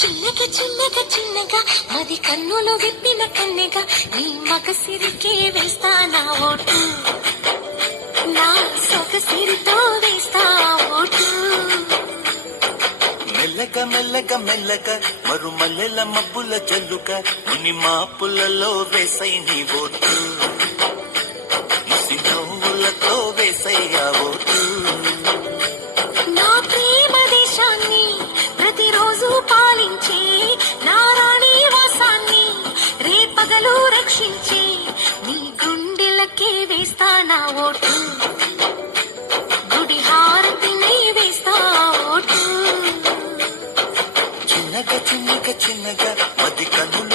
చిన్నగా చిన్నగా చిన్నగా మది కన్నులు విప్పిన కన్నెగా నీ మగసిరికే వేస్తా నా ఓటు, నా సొగసిరితో వేస్తా ఓటు. మెల్లగా మెల్లగా మెల్లగా మరుమల్లెల మబ్బుల జల్లుక ముని మాపులలో వేసై నీ ఓటు, ముసి నవ్వులతో వేసయ్యా ఓటు. నా ప్రేమ దేశాన్ని ప్రతిరోజు పాలించే నా రాణి వాసాన్ని రేపగలు రక్షించే నీ గుండెలకే వేస్తా నా ఓటు, గుడి హారతిని వేస్తా ఓటు. చిన్నగా చిన్నగా చిన్నగా మది కన్నుల